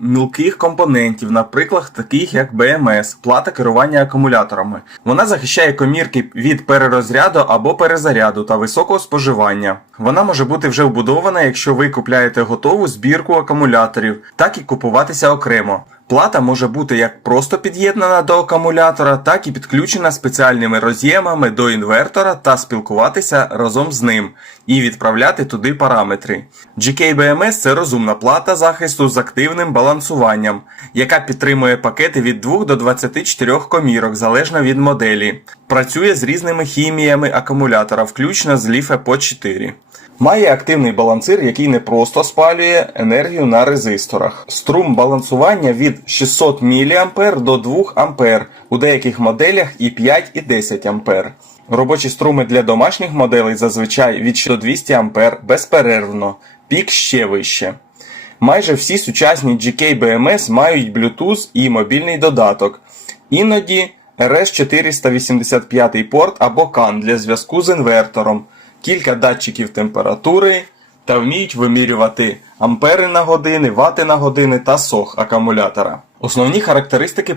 мілких компонентів, наприклад, таких як БМС, плата керування акумуляторами. Вона захищає комірки від перерозряду або перезаряду та високого споживання. Вона може бути вже вбудована, якщо ви купляєте готову збірку акумуляторів, так і купуватися окремо. Плата може бути як просто під'єднана до акумулятора, так і підключена спеціальними роз'ємами до інвертора та спілкуватися разом з ним і відправляти туди параметри. GKBMS – це розумна плата захисту з активним балансуванням, яка підтримує пакети від 2 до 24 комірок залежно від моделі. Працює з різними хіміями акумулятора, включно з LiFePO 4. Має активний балансир, який не просто спалює енергію на резисторах. Струм балансування від 600 мА до 2 А, у деяких моделях і 5 і 10 А. Робочі струми для домашніх моделей зазвичай від 100 до 200 А безперервно, пік ще вище. Майже всі сучасні GK-BMS мають Bluetooth і мобільний додаток. Іноді RS485 порт або CAN для зв'язку з інвертором, кілька датчиків температури та вміють вимірювати ампери на години, вати на години та сох акумулятора. Основні характеристики